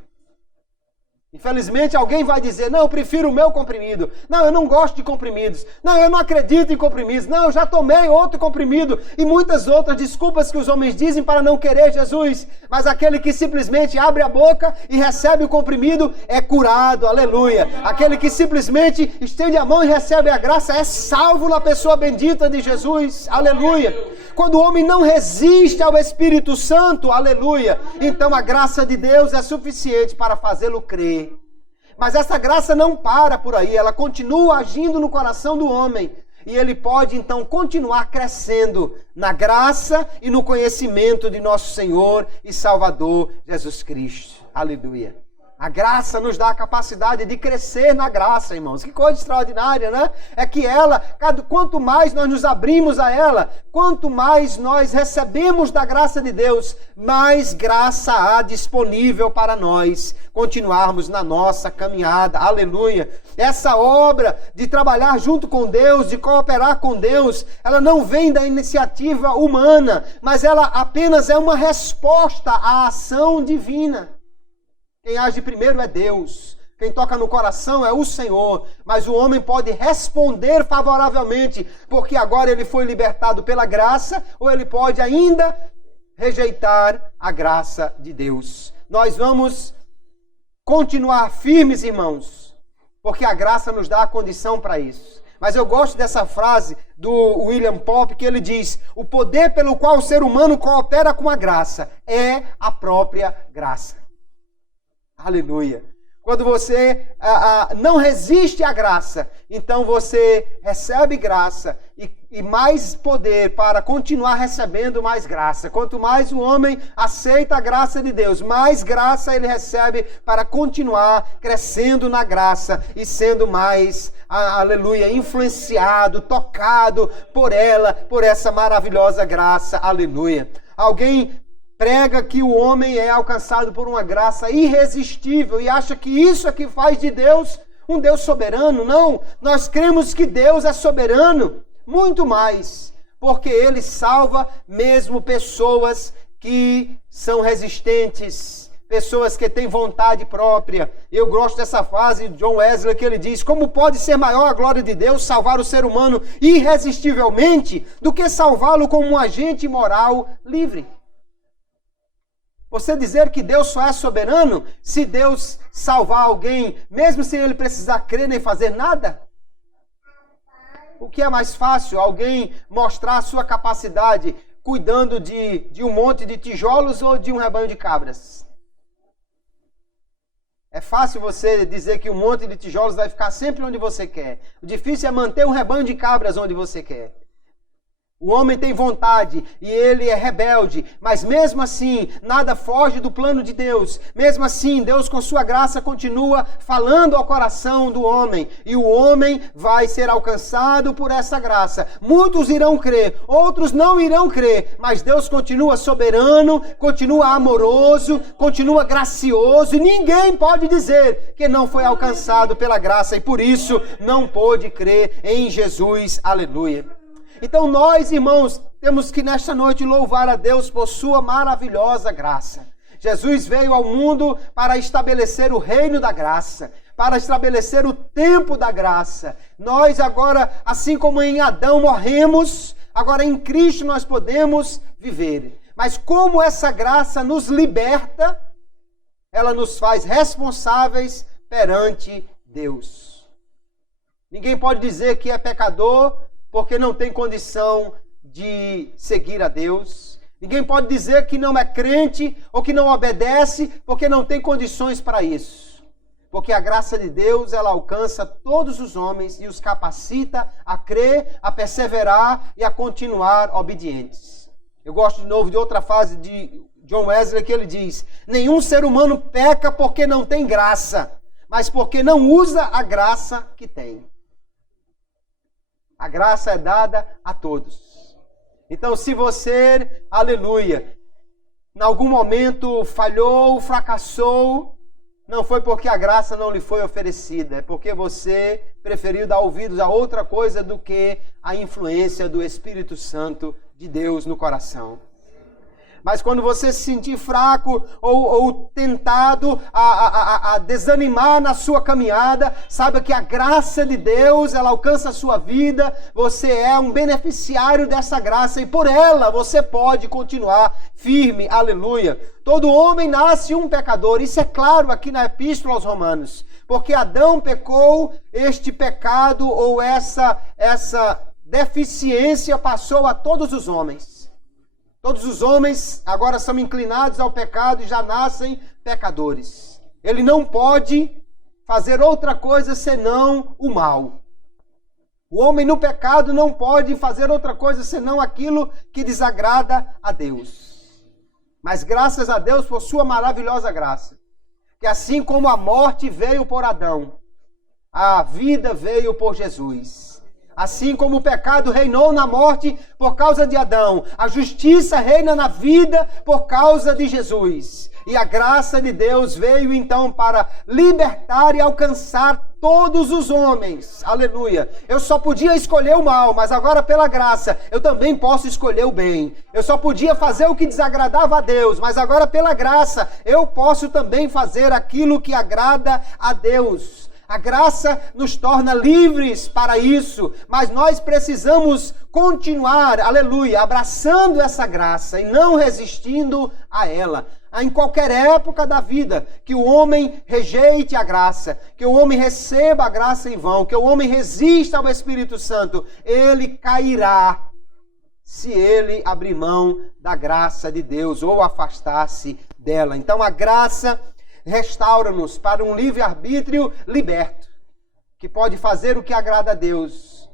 Infelizmente alguém vai dizer, não, eu prefiro o meu comprimido. Não, eu não gosto de comprimidos. Não, eu não acredito em comprimidos. Não, eu já tomei outro comprimido. E muitas outras desculpas que os homens dizem para não querer Jesus. Mas aquele que simplesmente abre a boca e recebe o comprimido é curado. Aleluia. Aquele que simplesmente estende a mão e recebe a graça é salvo na pessoa bendita de Jesus. Aleluia. Quando o homem não resiste ao Espírito Santo, aleluia, então a graça de Deus é suficiente para fazê-lo crer. Mas essa graça não para por aí, ela continua agindo no coração do homem. E ele pode então continuar crescendo na graça e no conhecimento de nosso Senhor e Salvador Jesus Cristo. Aleluia. A graça nos dá a capacidade de crescer na graça, irmãos. Que coisa extraordinária, né? É que quanto mais nós nos abrimos a ela, quanto mais nós recebemos da graça de Deus, mais graça há disponível para nós continuarmos na nossa caminhada. Aleluia! Essa obra de trabalhar junto com Deus, de cooperar com Deus, ela não vem da iniciativa humana, mas ela apenas é uma resposta à ação divina. Quem age primeiro é Deus. Quem toca no coração é o Senhor. Mas o homem pode responder favoravelmente, porque agora ele foi libertado pela graça, ou ele pode ainda rejeitar a graça de Deus. Nós vamos continuar firmes, irmãos, porque a graça nos dá a condição para isso. Mas eu gosto dessa frase do William Pope, que ele diz, o poder pelo qual o ser humano coopera com a graça é a própria graça. Aleluia. Quando você não resiste à graça, então você recebe graça e mais poder para continuar recebendo mais graça. Quanto mais o homem aceita a graça de Deus, mais graça ele recebe para continuar crescendo na graça e sendo mais, aleluia, influenciado, tocado por ela, por essa maravilhosa graça. Aleluia. Alguém prega que o homem é alcançado por uma graça irresistível e acha que isso é que faz de Deus um Deus soberano. Não, nós cremos que Deus é soberano, muito mais, porque Ele salva mesmo pessoas que são resistentes, pessoas que têm vontade própria. Eu gosto dessa frase de John Wesley, que ele diz, como pode ser maior a glória de Deus salvar o ser humano irresistivelmente do que salvá-lo como um agente moral livre? Você dizer que Deus só é soberano se Deus salvar alguém, mesmo sem ele precisar crer nem fazer nada? O que é mais fácil? Alguém mostrar a sua capacidade cuidando de um monte de tijolos ou de um rebanho de cabras? É fácil você dizer que um monte de tijolos vai ficar sempre onde você quer. O difícil é manter um rebanho de cabras onde você quer. O homem tem vontade e ele é rebelde, mas mesmo assim, nada foge do plano de Deus. Mesmo assim, Deus com sua graça continua falando ao coração do homem. E o homem vai ser alcançado por essa graça. Muitos irão crer, outros não irão crer, mas Deus continua soberano, continua amoroso, continua gracioso. E ninguém pode dizer que não foi alcançado pela graça e por isso não pôde crer em Jesus. Aleluia. Então nós, irmãos, temos que nesta noite louvar a Deus por sua maravilhosa graça. Jesus veio ao mundo para estabelecer o reino da graça, para estabelecer o tempo da graça. Nós agora, assim como em Adão morremos, agora em Cristo nós podemos viver. Mas como essa graça nos liberta, ela nos faz responsáveis perante Deus. Ninguém pode dizer que é pecador porque não tem condição de seguir a Deus. Ninguém pode dizer que não é crente ou que não obedece porque não tem condições para isso. Porque a graça de Deus, ela alcança todos os homens e os capacita a crer, a perseverar e a continuar obedientes. Eu gosto de novo de outra frase de John Wesley que ele diz: nenhum ser humano peca porque não tem graça, mas porque não usa a graça que tem. A graça é dada a todos. Então, se você, aleluia, em algum momento falhou, fracassou, não foi porque a graça não lhe foi oferecida, é porque você preferiu dar ouvidos a outra coisa do que a influência do Espírito Santo de Deus no coração. Mas quando você se sentir fraco ou tentado a desanimar na sua caminhada, saiba que a graça de Deus, ela alcança a sua vida, você é um beneficiário dessa graça e por ela você pode continuar firme, aleluia. Todo homem nasce um pecador, isso é claro aqui na Epístola aos Romanos, porque Adão pecou, este pecado ou essa deficiência passou a todos os homens. Todos os homens agora são inclinados ao pecado e já nascem pecadores. Ele não pode fazer outra coisa senão o mal. O homem no pecado não pode fazer outra coisa senão aquilo que desagrada a Deus. Mas graças a Deus por sua maravilhosa graça, que assim como a morte veio por Adão, a vida veio por Jesus. Assim como o pecado reinou na morte por causa de Adão, a justiça reina na vida por causa de Jesus. E a graça de Deus veio então para libertar e alcançar todos os homens. Aleluia. Eu só podia escolher o mal, mas agora pela graça eu também posso escolher o bem. Eu só podia fazer o que desagradava a Deus, mas agora pela graça eu posso também fazer aquilo que agrada a Deus. A graça nos torna livres para isso, mas nós precisamos continuar, aleluia, abraçando essa graça e não resistindo a ela. Em qualquer época da vida, que o homem rejeite a graça, que o homem receba a graça em vão, que o homem resista ao Espírito Santo, ele cairá se ele abrir mão da graça de Deus ou afastar-se dela. Então a graça restaura-nos para um livre-arbítrio liberto, que pode fazer o que agrada a Deus,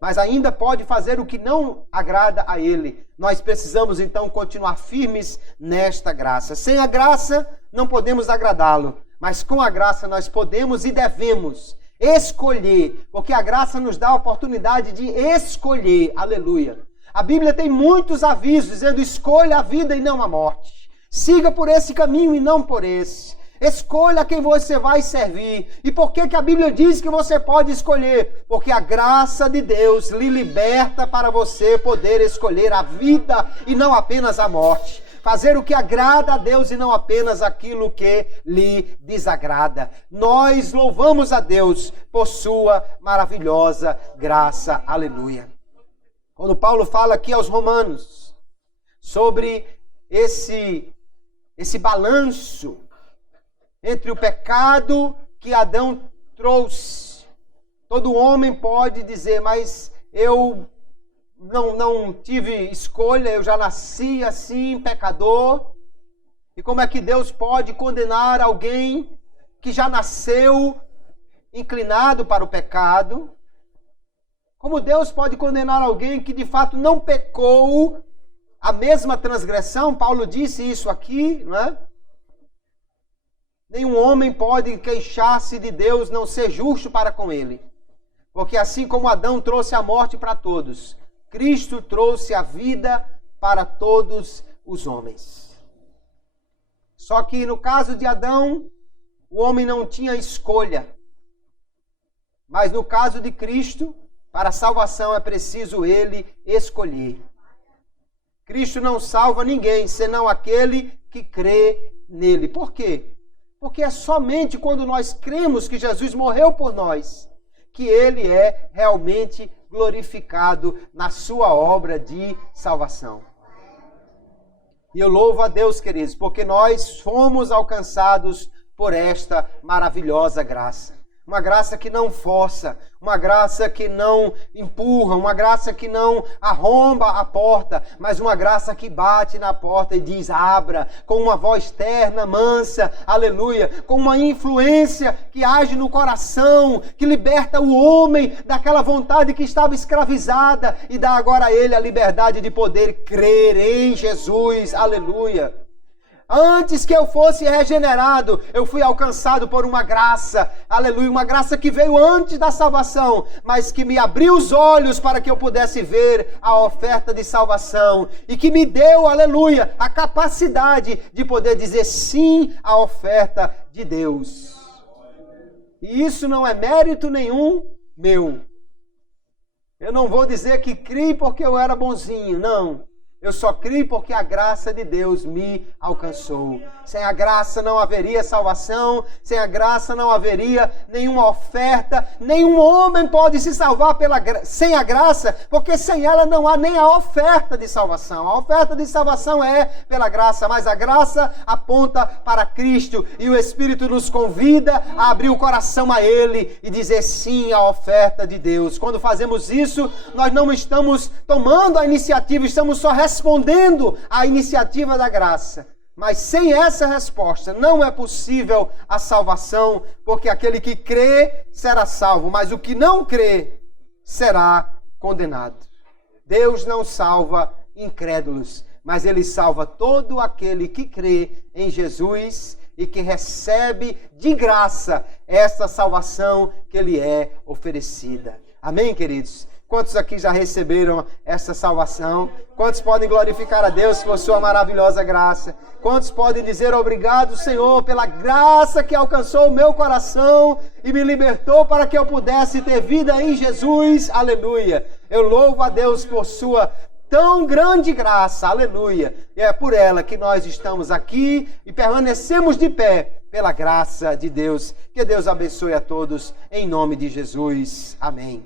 mas ainda pode fazer o que não agrada a Ele. Nós precisamos então continuar firmes nesta graça. Sem a graça não podemos agradá-lo, mas com a graça nós podemos e devemos escolher, porque a graça nos dá a oportunidade de escolher. Aleluia. A Bíblia tem muitos avisos dizendo: escolha a vida e não a morte. Siga por esse caminho e não por esse. Escolha quem você vai servir. E por que a Bíblia diz que você pode escolher? Porque a graça de Deus lhe liberta para você poder escolher a vida e não apenas a morte. Fazer o que agrada a Deus e não apenas aquilo que lhe desagrada. Nós louvamos a Deus por sua maravilhosa graça. Aleluia. Quando Paulo fala aqui aos Romanos sobre esse balanço entre o pecado que Adão trouxe. Todo homem pode dizer: mas eu não tive escolha, eu já nasci assim, pecador. E como é que Deus pode condenar alguém que já nasceu inclinado para o pecado? Como Deus pode condenar alguém que de fato não pecou a mesma transgressão? Paulo disse isso aqui, não é? Nenhum homem pode queixar-se de Deus não ser justo para com ele. Porque assim como Adão trouxe a morte para todos, Cristo trouxe a vida para todos os homens. Só que no caso de Adão, o homem não tinha escolha. Mas no caso de Cristo, para a salvação é preciso ele escolher. Cristo não salva ninguém, senão aquele que crê nele. Por quê? Porque é somente quando nós cremos que Jesus morreu por nós, que ele é realmente glorificado na sua obra de salvação. E eu louvo a Deus, queridos, porque nós fomos alcançados por esta maravilhosa graça. Uma graça que não força, uma graça que não empurra, uma graça que não arromba a porta, mas uma graça que bate na porta e diz, abra, com uma voz terna, mansa, aleluia, com uma influência que age no coração, que liberta o homem daquela vontade que estava escravizada e dá agora a ele a liberdade de poder crer em Jesus, aleluia. Antes que eu fosse regenerado, eu fui alcançado por uma graça, aleluia, uma graça que veio antes da salvação, mas que me abriu os olhos para que eu pudesse ver a oferta de salvação e que me deu, aleluia, a capacidade de poder dizer sim à oferta de Deus. E isso não é mérito nenhum meu. Eu não vou dizer que criei porque eu era bonzinho, não. Eu só criei porque a graça de Deus me alcançou. Sem a graça não haveria salvação, sem a graça não haveria nenhuma oferta, nenhum homem pode se salvar sem a graça, porque sem ela não há nem a oferta de salvação. A oferta de salvação é pela graça, mas a graça aponta para Cristo e o Espírito nos convida a abrir o coração a Ele e dizer sim à oferta de Deus. Quando fazemos isso, nós não estamos tomando a iniciativa, estamos só respondendo à iniciativa da graça. Mas sem essa resposta não é possível a salvação, porque aquele que crê será salvo, mas o que não crê será condenado. Deus não salva incrédulos, mas Ele salva todo aquele que crê em Jesus e que recebe de graça essa salvação que lhe é oferecida. Amém, queridos? Quantos aqui já receberam essa salvação? Quantos podem glorificar a Deus por sua maravilhosa graça? Quantos podem dizer obrigado, Senhor, pela graça que alcançou o meu coração e me libertou para que eu pudesse ter vida em Jesus? Aleluia! Eu louvo a Deus por sua tão grande graça, aleluia! E é por ela que nós estamos aqui e permanecemos de pé pela graça de Deus. Que Deus abençoe a todos, em nome de Jesus. Amém.